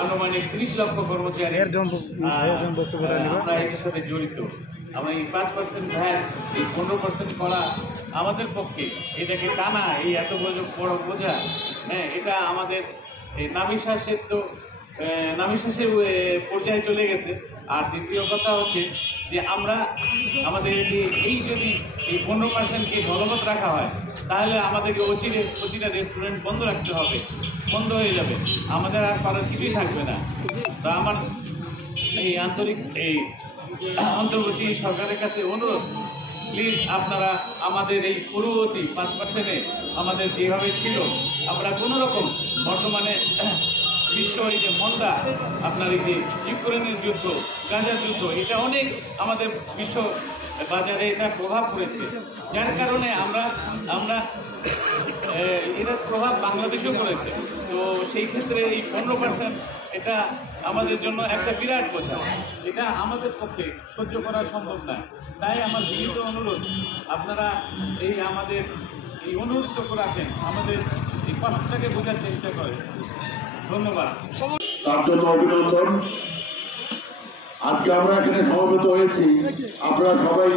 আনুমানিক 30 লক্ষ কর্মচারী আমরা এর সাথে জড়িত। আমরা এই 5% ভ্যাট, এই 15% করা আমাদের পক্ষে এটাকে টানা, এই এত বড় বোঝা, হ্যাঁ, এটা আমাদের এই নাভিশ্বাসের পর্যায়ে চলে গেছে। আর দ্বিতীয় কথা হচ্ছে যে আমরা আমাদের যদি এই 15%কে বলবৎ রাখা হয়, তাহলে আমাদেরকে প্রতিটা রেস্টুরেন্ট বন্ধ রাখতে হবে, বন্ধ হয়ে যাবে, আমাদের আর করার কিছুই থাকবে না। তা আমার এই অন্তর্বর্তী সরকারের কাছে অনুরোধ, প্লিজ আপনারা আমাদের এই পূর্ববর্তী 5%-এ আমাদের যেভাবে ছিল, আমরা কোনো রকম বর্তমানে বিশ্ব এই যে মন্দা, আপনার এই যে ইউক্রেনের যুদ্ধ, গাজার যুদ্ধ, এটা অনেক আমাদের বিশ্ব বাজারে এটা প্রভাব পড়েছে, যার কারণে আমরা এটার প্রভাব বাংলাদেশেও পড়েছে। তো সেই ক্ষেত্রে এই 15% এটা আমাদের জন্য একটা বিরাট বোঝা, এটা আমাদের পক্ষে সহ্য করা সম্ভব না। তাই আমার বিনীত অনুরোধ, আপনারা আমাদের এই অনুরোধটুকু রাখেন, আমাদের এই কষ্টটাকে বোঝার চেষ্টা করেন। ধন্যবাদ। তার জন্য অভিনন্দন। আজকে আমরা এখানে সমবেত হয়েছি, আপনারা সবাই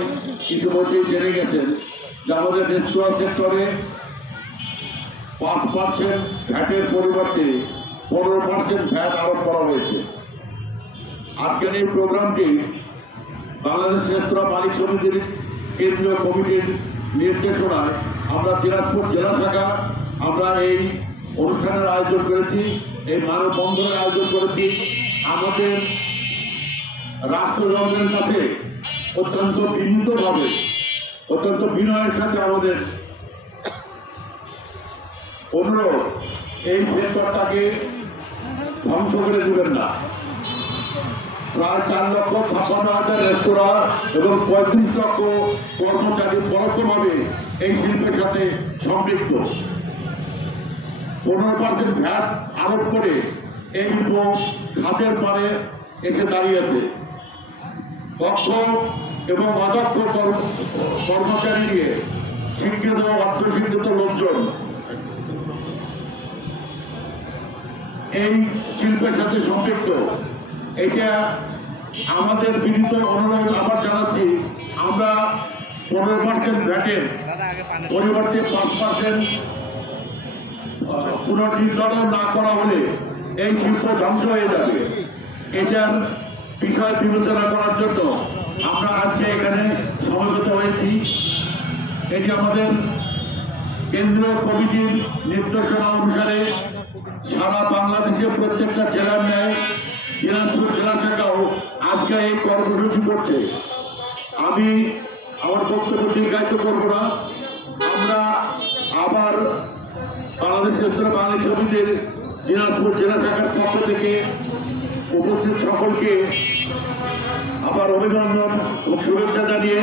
ইতিমধ্যেই জেনে গেছেন যে আমাদের রেস্তোরাঁ সেক্টরে 5% ভ্যাটের পরিবর্তে 15% ভ্যাট আরোপ করা হয়েছে। আজকের এই প্রোগ্রামটি বাংলাদেশ রেস্তোরাঁ মালিক সমিতির কেন্দ্রীয় কমিটির নির্দেশনায় আমরা দিনাজপুর জেলা শাখা আমরা এই অনুষ্ঠানের আয়োজন করেছি, এই মানববন্ধনের আয়োজন করেছি। আমাদের রাষ্ট্রযন্ত্রের কাছে অত্যন্ত বিনীতভাবে, অত্যন্ত বিনয়ের সাথে আমাদের অনুরোধ, এই সেক্টরটাকে ধ্বংস করে দেবেন না। প্রায় 4,56,000 রেস্তোরাঁ এবং 35 লক্ষ কর্মচারী পরোক্ষভাবে এই শিল্পের সাথে সম্পৃক্ত। 15% ভ্যাট আরোপ করে এই শিল্প ঘাটের পারে এসে দাঁড়িয়েছে। দক্ষ এবং অদক্ষ কর্মচারী দিয়ে শিক্ষিত অর্ধশিক্ষিত লোকজন এই শিল্পের সাথে সম্পৃক্ত। এটা আমাদের বিনীত অনুরোধ আবার জানাচ্ছি, আমরা 15% ভ্যাটের পরিবর্তে 5% পুনর্নির্ধারণ না করা হলে এই শিল্প ধ্বংস হয়ে যাবে। এটার বিষয় বিবেচনা করার জন্য আমরা আজকে এখানে সমবেত হয়েছি। এটি আমাদের কেন্দ্রীয় কমিটির নির্দেশনা অনুসারে সারা বাংলাদেশে প্রত্যেকটা জেলার ন্যায় দিনাজপুর জেলা শাখাও আজকে এই কর্মসূচি করছে। আমি আমার বক্তব্য দীর্ঘায়িত করব না। আমরা আবার বাংলাদেশ রেস্তোরাঁ মালিক সমিতির দিনাজপুর জেলা শাখার পক্ষ থেকে উপস্থিত সকলকে আবার অভিনন্দন ও শুভেচ্ছা জানিয়ে